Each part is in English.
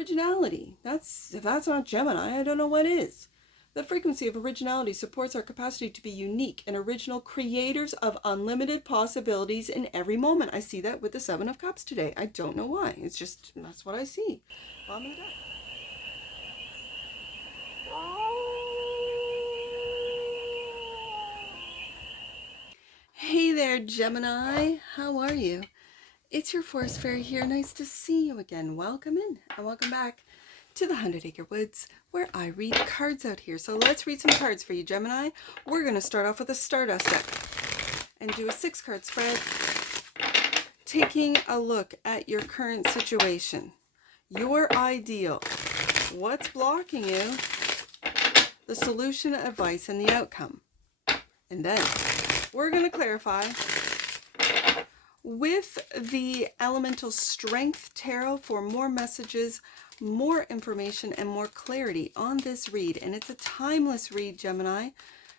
Originality. If that's not Gemini, I don't know what is. The frequency of originality supports our capacity to be unique and original creators of unlimited possibilities in every moment. I see that with the Seven of Cups today. I don't know why. It's just, that's what I see. Bottom of the deck. Hey there, Gemini. How are you? It's your Forest Fairy here. Nice to see you again. Welcome in and welcome back to the 100 Acre Woods, where I read cards out here. So let's read some cards for you, Gemini. We're going to start off with a Stardust deck and do a 6-card spread, taking a look at your current situation, your ideal, what's blocking you, the solution, advice, and the outcome. And then we're going to clarify with the Elemental Strength Tarot for more messages, more information, and more clarity on this read. And it's a timeless read, Gemini.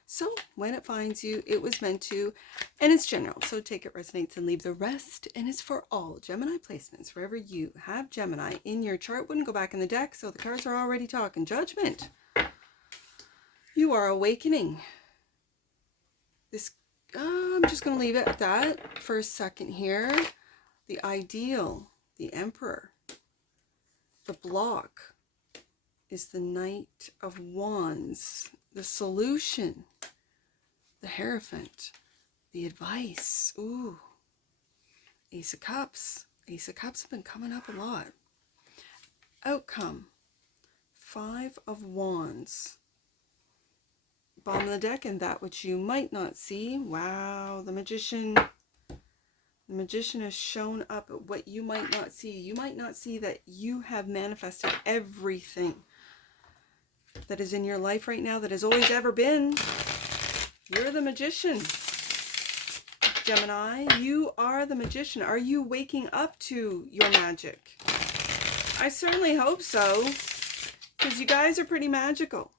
So when it finds you, it was meant to, and it's general. So take it resonates and leave the rest. And it's for all Gemini placements. Wherever you have Gemini in your chart, wouldn't go back in the deck. So the cards are already talking. Judgment. You are awakening. I'm just going to leave it at that for a second here. The ideal, the Emperor. The block is the Knight of Wands. The solution, the Hierophant. The advice, ooh, Ace of Cups. Ace of Cups have been coming up a lot. Outcome, 5 of Wands. Bottom of the deck, and that which you might not see. Wow, the Magician. The Magician has shown up at what you might not see. You might not see that you have manifested everything that is in your life right now, that has always ever been. You're the Magician, Gemini. You are the Magician. Are you waking up to your magic? I certainly hope so, because you guys are pretty magical.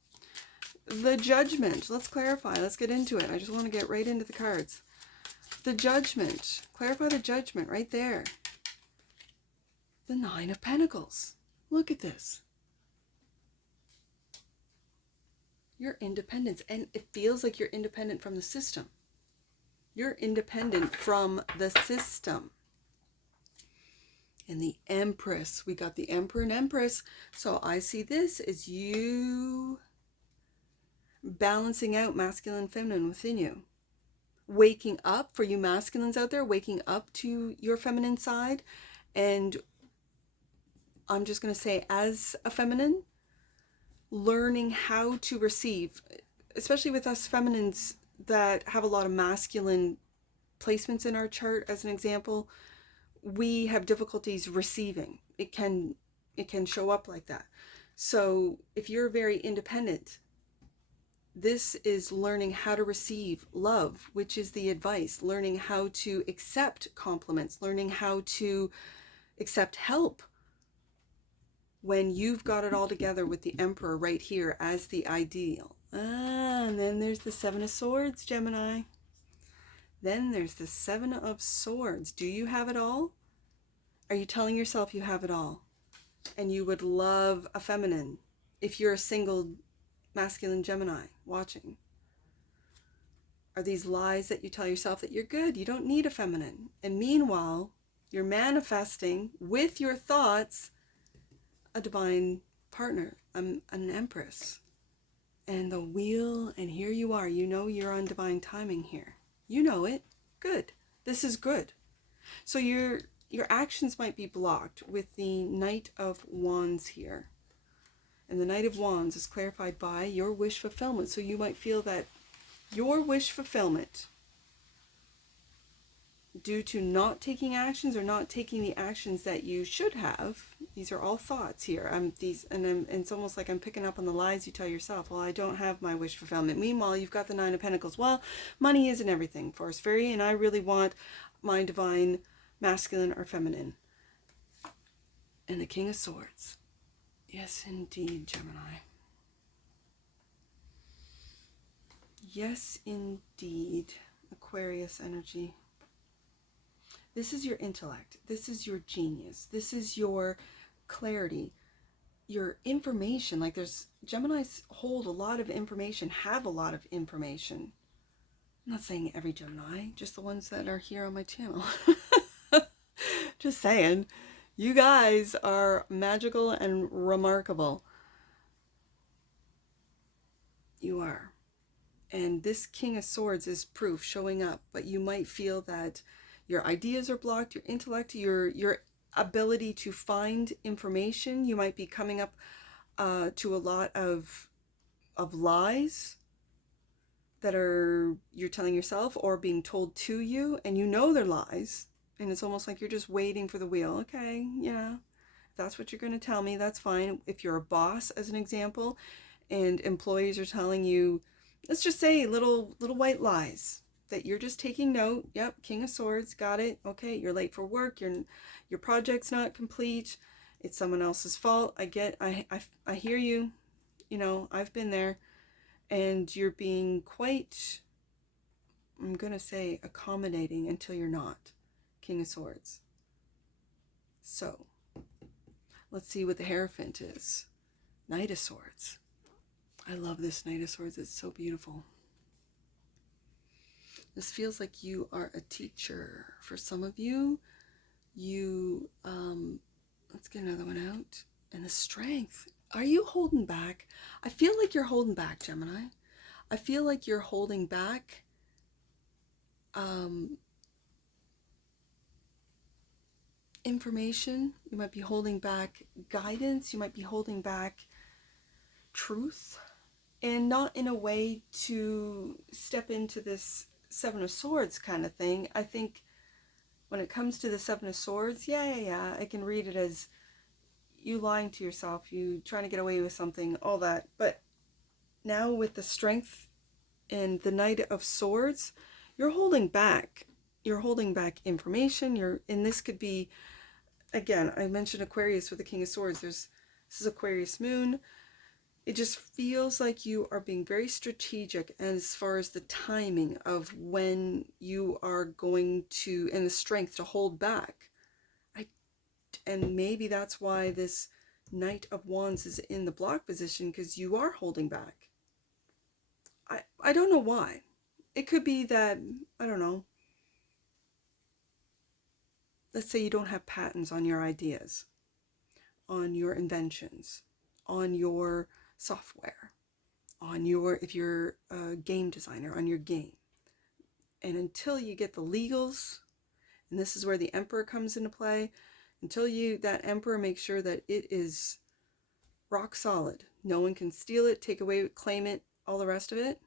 The Judgment. Let's clarify. Let's get into it. I just want to get right into the cards. The Judgment. Clarify the Judgment right there. The 9 of Pentacles. Look at this. Your independence. And it feels like you're independent from the system. You're independent from the system. And the Empress. We got the Emperor and Empress. So I see this as you balancing out masculine and feminine within you. Waking up, for you masculines out there, waking up to your feminine side. And I'm just going to say, as a feminine, learning how to receive, especially with us feminines that have a lot of masculine placements in our chart. As an example, we have difficulties receiving. It can show up like that. So if you're very independent, this is learning how to receive love, which is the advice, learning how to accept compliments, learning how to accept help when you've got it all together with the Emperor right here as the ideal. And then there's the 7 of Swords, Gemini. Then there's the 7 of Swords. Do you have it all? Are you telling yourself you have it all? And you would love a feminine if you're a single masculine Gemini watching? Are these lies that you tell yourself that you're good, you don't need a feminine? And meanwhile, you're manifesting with your thoughts a divine partner, an Empress. And the wheel, and here you are. You know you're on divine timing here. You know it. Good. This is good. So your actions might be blocked with the Knight of Wands here. And the Knight of Wands is clarified by your wish fulfillment. So you might feel that your wish fulfillment, due to not taking actions or not taking the actions that you should have, these are all thoughts here. It's almost like I'm picking up on the lies you tell yourself. Well, I don't have my wish fulfillment. Meanwhile, you've got the 9 of Pentacles. Well, money isn't everything, Forest Fairy, and I really want my divine masculine or feminine. And the King of Swords. Yes, indeed, Gemini. Yes, indeed, Aquarius energy. This is your intellect. This is your genius. This is your clarity. your information, like there's Geminis hold a lot of information, have a lot of information. I'm not saying every Gemini, just the ones that are here on my channel. Just saying, you guys are magical and remarkable. You are. And this King of Swords is proof showing up, but you might feel that your ideas are blocked, your intellect, your ability to find information. You might be coming up to a lot of lies that are you're telling yourself or being told to you, and you know they're lies, and it's almost like you're just waiting for the wheel. Okay, yeah, if that's what you're going to tell me, that's fine. If you're a boss, as an example, and employees are telling you, let's just say little white lies that you're just taking note. Yep, King of Swords, got it. Okay, you're late for work, your project's not complete, it's someone else's fault. I hear you. You know, I've been there. And you're being quite, I'm going to say, accommodating until you're not. King of Swords. So, let's see what the Hierophant is. Knight of Swords. I love this Knight of Swords. It's so beautiful. This feels like you are a teacher. For some of you, let's get another one out. And the Strength. Are you holding back? I feel like you're holding back, Gemini. I feel like you're holding back information. You might be holding back guidance. You might be holding back truth. And not in a way to step into this Seven of Swords kind of thing. I think when it comes to the Seven of Swords, yeah, I can read it as you lying to yourself, you trying to get away with something, all that. But now with the Strength and the Knight of Swords, you're holding back. You're holding back information. And this could be, again, I mentioned Aquarius with the King of Swords. This is Aquarius moon. It just feels like you are being very strategic as far as the timing of when you are going to, and the strength to hold back. And maybe that's why this Knight of Wands is in the block position, because you are holding back. I don't know why. It could be that, I don't know, let's say you don't have patents on your ideas, on your inventions, on your software, on your, if you're a game designer, on your game. And until you get the legals, and this is where the Emperor comes into play, until that Emperor makes sure that it is rock solid, no one can steal it, take away, claim it, all the rest of it,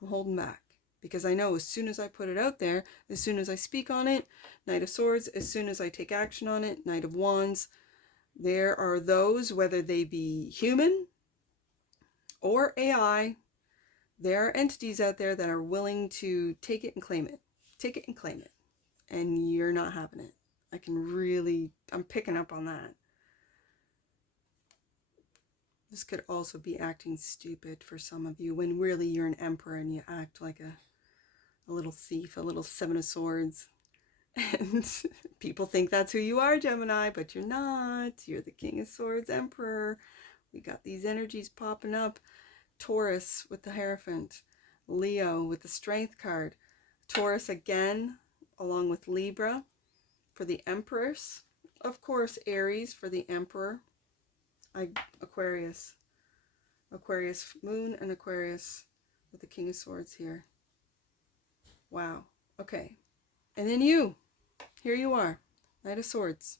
I'm holding back. Because I know as soon as I put it out there, as soon as I speak on it, Knight of Swords, as soon as I take action on it, Knight of Wands, there are those, whether they be human or AI, there are entities out there that are willing to take it and claim it. Take it and claim it. And you're not having it. I'm picking up on that. This could also be acting stupid for some of you, when really you're an Emperor and you act like a little thief, a little Seven of Swords. And people think that's who you are, Gemini, but you're not. You're the King of Swords Emperor. We got these energies popping up. Taurus with the Hierophant. Leo with the Strength card. Taurus again, along with Libra for the Empress. Of course, Aries for the Emperor. Aquarius moon, and Aquarius with the King of Swords here. Wow. Okay. And then here you are, Knight of Swords.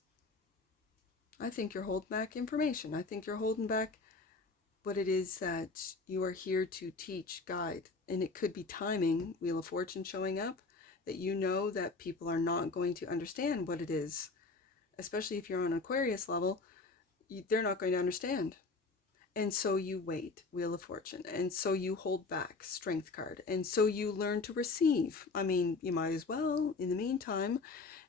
I think you're holding back information. I think you're holding back what it is that you are here to teach, guide. And it could be timing, Wheel of Fortune showing up, that you know that people are not going to understand what it is. Especially if you're on Aquarius level, they're not going to understand. And so you wait, Wheel of Fortune. And so you hold back, Strength card. And so you learn to receive. I mean, you might as well in the meantime.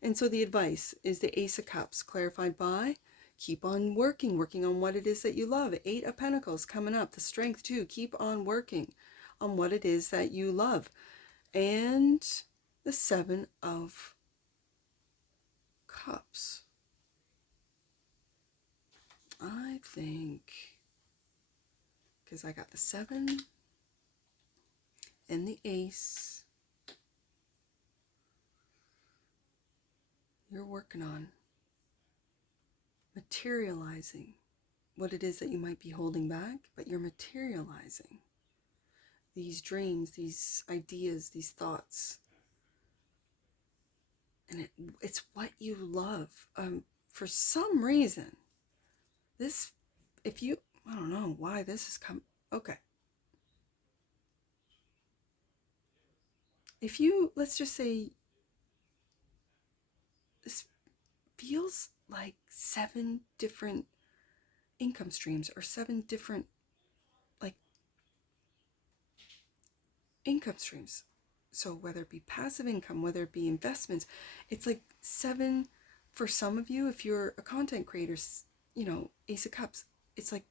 And so the advice is the Ace of Cups, clarified by keep on working on what it is that you love. 8 of Pentacles coming up. The Strength too. Keep on working on what it is that you love. And the 7 of Cups. I think, because I got the 7 and the Ace, you're working on materializing what it is that you might be holding back, but you're materializing these dreams, these ideas, these thoughts. And it's what you love. For some reason, this, if you, I don't know why this has come, okay. If you, let's just say, this feels like 7 different income streams or 7 different, like, income streams. So whether it be passive income, whether it be investments, it's like 7 for some of you. If you're a content creator, you know, Ace of Cups, it's like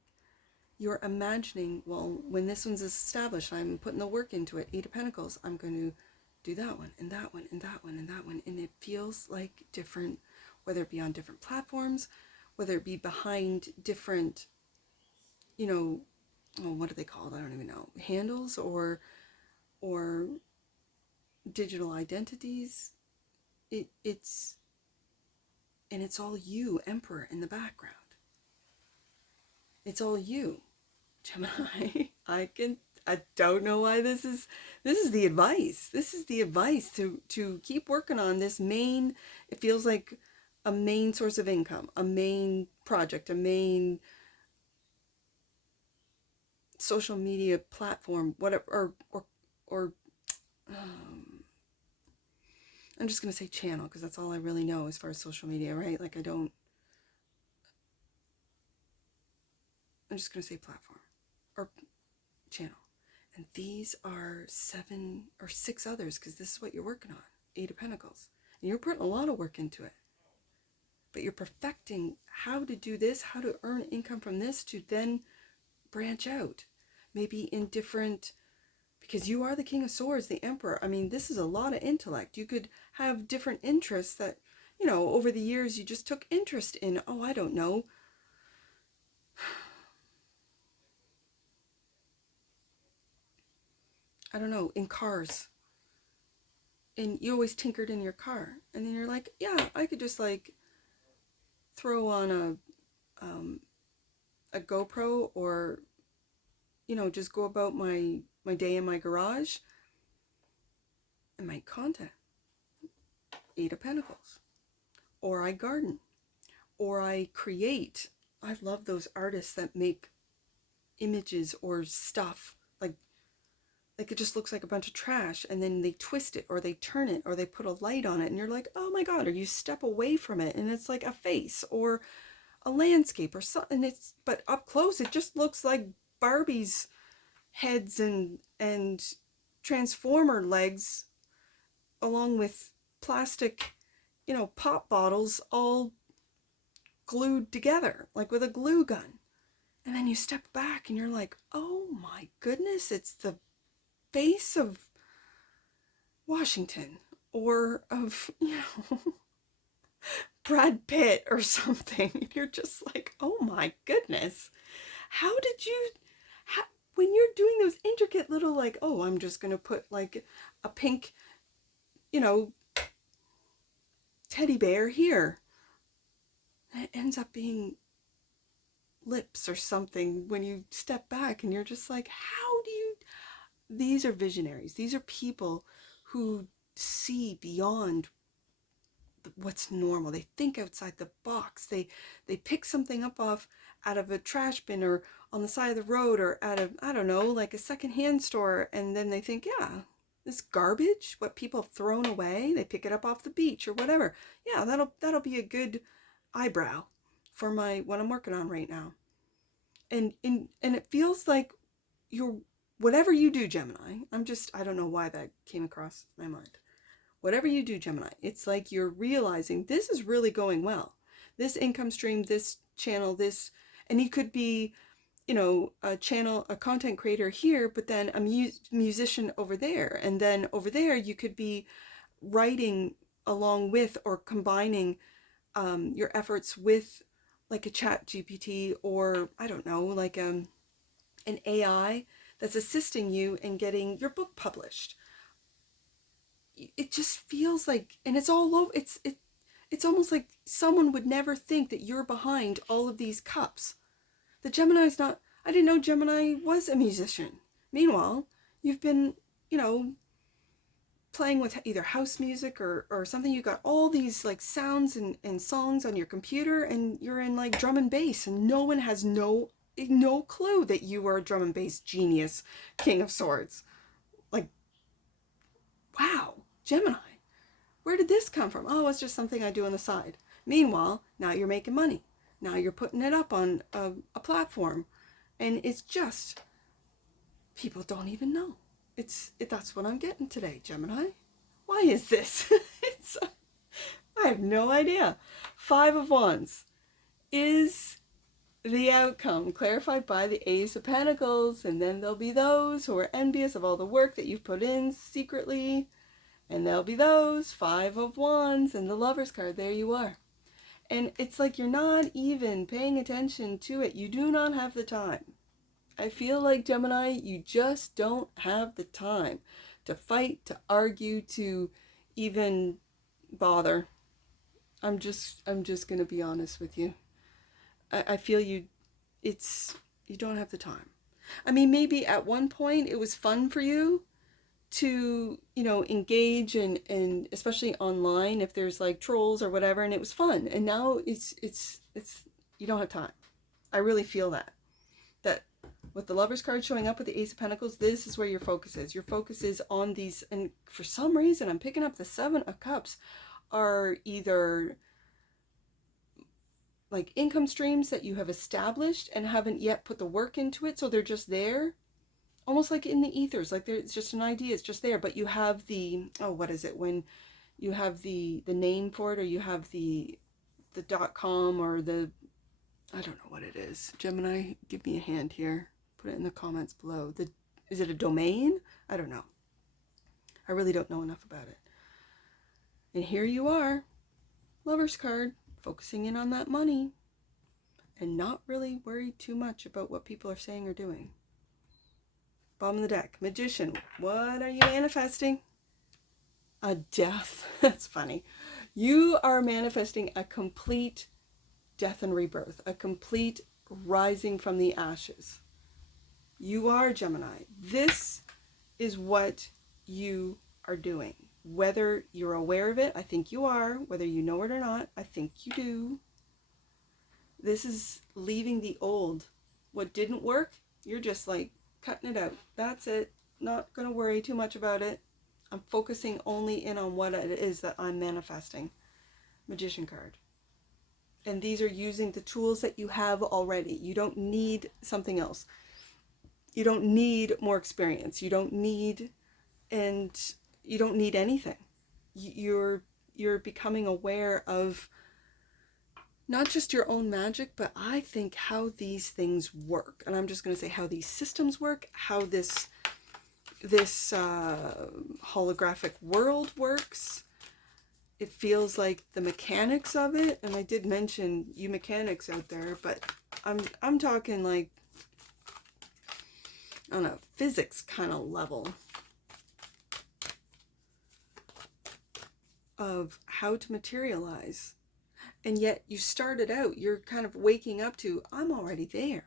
you're imagining, well, when this one's established, I'm putting the work into it. 8 of Pentacles, I'm going to do that one and that one and that one and that one. And it feels like different, whether it be on different platforms, whether it be behind different, you know, oh, what are they called? I don't even know. Handles or digital identities. It's all you, Emperor, in the background. It's all you, Gemini. I don't know why this is the advice. This is the advice to keep working on this main, it feels like a main source of income, a main project, a main social media platform, whatever, or I'm just going to say channel because that's all I really know as far as social media, right? Like I'm just going to say platform or channel. And these are 7 or 6 others because this is what you're working on. 8 of Pentacles. And you're putting a lot of work into it. But you're perfecting how to do this, how to earn income from this to then branch out. Maybe in different, because you are the King of Swords, the Emperor. I mean, this is a lot of intellect. You could have different interests that, you know, over the years you just took interest in, oh, I don't know. I don't know, in cars. And you always tinkered in your car. And then you're like, yeah, I could just like throw on a GoPro or, you know, just go about my day in my garage and make content. 8 of Pentacles. Or I garden. Or I create. I love those artists that make images or stuff like it just looks like a bunch of trash and then they twist it or they turn it or they put a light on it and you're like, oh my god, or you step away from it and it's like a face or a landscape or something. It's, but up close it just looks like Barbie's heads and transformer legs along with plastic, you know, pop bottles all glued together like with a glue gun. And then you step back and you're like, oh my goodness, it's the face of Washington or of, you know, Brad Pitt or something. You're just like, oh my goodness. How did you, when you're doing those intricate little like, oh, I'm just going to put like a pink, you know, teddy bear here. And it ends up being lips or something when you step back and you're just like, how do you, these are visionaries. These are people who see beyond what's normal. They think outside the box. They pick something up out of a trash bin or on the side of the road or at a, I don't know, like a secondhand store, and then they think, yeah, this garbage, what people have thrown away, they pick it up off the beach or whatever. Yeah, that'll be a good eyebrow for what I'm working on right now. And it feels like you're, whatever you do, Gemini, I don't know why that came across my mind. Whatever you do, Gemini, it's like you're realizing this is really going well. This income stream, this channel, this, and you could be, you know, a content creator here, but then a musician over there. And then over there, you could be writing along with or combining your efforts with like a chat GPT, or I don't know, like an AI that's assisting you in getting your book published. It just feels like, and it's all over, it's almost like someone would never think that you're behind all of these cups. The Gemini's not, I didn't know Gemini was a musician. Meanwhile, you've been, you know, playing with either house music or something. You got all these like sounds and songs on your computer, and you're in like drum and bass, and no one has no clue that you are a drum and bass genius, King of Swords. Like, wow, Gemini, where did this come from? Oh, it's just something I do on the side. Meanwhile, now you're making money. Now you're putting it up on a platform, and it's just, people don't even know. That's what I'm getting today, Gemini. Why is this? I have no idea. 5 of Wands is the outcome, clarified by the Ace of Pentacles, and then there'll be those who are envious of all the work that you've put in secretly, and there'll be those 5 of Wands and the Lover's card. There you are. And it's like you're not even paying attention to it. You do not have the time. I feel like, Gemini, you just don't have the time to fight, to argue, to even bother. I'm just going to be honest with you. I feel you don't have the time. I mean, maybe at one point it was fun for you to, you know, engage and especially online if there's like trolls or whatever, and it was fun. And now it's you don't have time. I really feel that with the Lover's card showing up with the Ace of Pentacles, this is where your focus is. Your focus is on these, and for some reason I'm picking up the 7 of Cups are either like income streams that you have established and haven't yet put the work into it, so they're just there, almost like in the ethers, like it's just an idea, it's just there, but you have the, oh, what is it, when you have the name for it, or you have the .com or the, I don't know what it is. Gemini, give me a hand here. Put it in the comments below. Is it a domain? I don't know. I really don't know enough about it. And here you are, Lover's card, focusing in on that money and not really worried too much about what people are saying or doing. Bottom of the deck, Magician. What are you manifesting? A death. That's funny. You are manifesting a complete death and rebirth, a complete rising from the ashes. You are, Gemini. This is what you are doing. Whether you're aware of it, I think you are. Whether you know it or not, I think you do. This is leaving the old. What didn't work, you're just like cutting it out. That's it. Not going to worry too much about it. I'm focusing only in on what it is that I'm manifesting. Magician card. And these are using the tools that you have already. You don't need something else. You don't need more experience. You don't need anything. You're becoming aware of not just your own magic, but I think how these things work. And I'm just going to say how these systems work, how this holographic world works. It feels like the mechanics of it, and I did mention you mechanics out there, but I'm talking like on a physics kind of level of how to materialize. And yet you started out, you're kind of waking up to, I'm already there.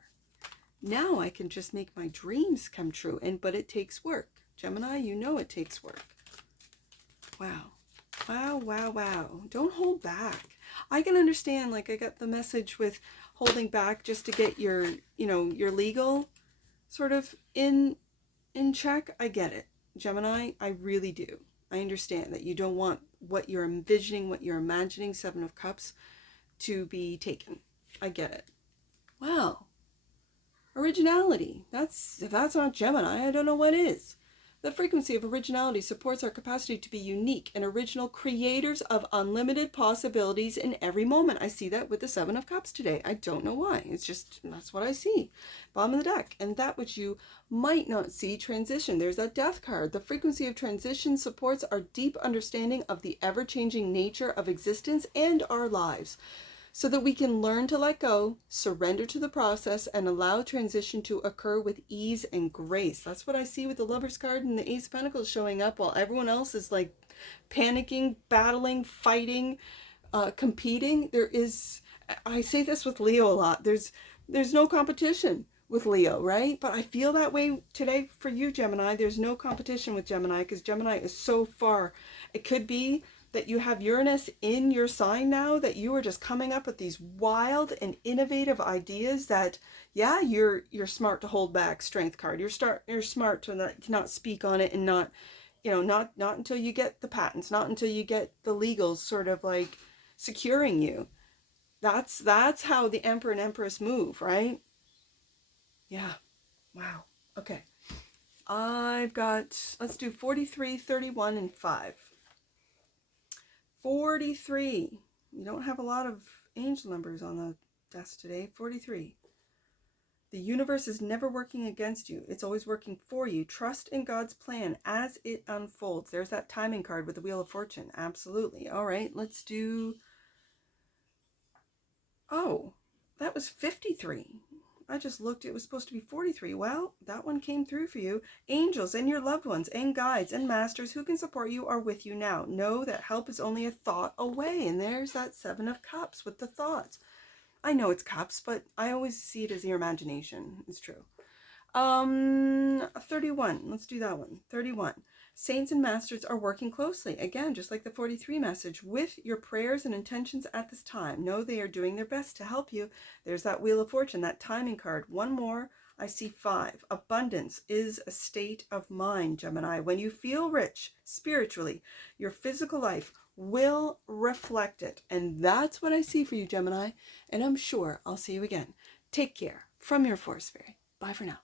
Now I can just make my dreams come true. But it takes work. Gemini, you know it takes work. Wow. Wow, wow, wow. Don't hold back. I can understand, like I got the message with holding back just to get your, your legal sort of in check. I get it. Gemini, I really do. I understand that you don't want what you're envisioning, what you're imagining, 7 of Cups, to be taken. I get it. Wow. Originality. If that's not Gemini, I don't know what is. The frequency of originality supports our capacity to be unique and original, creators of unlimited possibilities in every moment. I see that with the 7 of Cups today. I don't know why. It's just, that's what I see. Bottom of the deck. And that which you might not see, transition. There's that Death card. The frequency of transition supports our deep understanding of the ever-changing nature of existence and our lives. so that we can learn to let go, surrender to the process, and allow transition to occur with ease and grace. That's what I see with the Lover's card and the Ace of Pentacles showing up while everyone else is like panicking, battling, fighting, competing. There is, I say this with Leo a lot, there's no competition with Leo, right? But I feel that way today for you, Gemini. There's no competition with Gemini because Gemini is so far. It could be that you have Uranus in your sign now, that you are just coming up with these wild and innovative ideas that, yeah, you're smart to hold back. Strength card. You're smart to not speak on it and not, not until you get the patents, not until you get the legals sort of like securing you. That's how the Emperor and Empress move, right? Yeah. Wow. Okay. I've got, let's do 43, 31, and 5. 43. You don't have a lot of angel numbers on the desk today. 43. The universe is never working against you. It's always working for you. Trust in God's plan as it unfolds. There's that timing card with the Wheel of Fortune. Absolutely. All right, let's do... Oh, that was 53. I just looked, it was supposed to be 43. Well, that one came through for you. Angels and your loved ones and guides and masters who can support you are with you now. Know that help is only a thought away. And there's that 7 of Cups with the thoughts. I know it's cups, but I always see it as your imagination. It's true. 31. Let's do that one. 31. Saints and masters are working closely. Again, just like the 43 message, with your prayers and intentions at this time. Know they are doing their best to help you. There's that Wheel of Fortune, that timing card. One more. I see 5. Abundance is a state of mind, Gemini. When you feel rich spiritually, your physical life will reflect it. And that's what I see for you, Gemini. And I'm sure I'll see you again. Take care from your Force Fairy. Bye for now.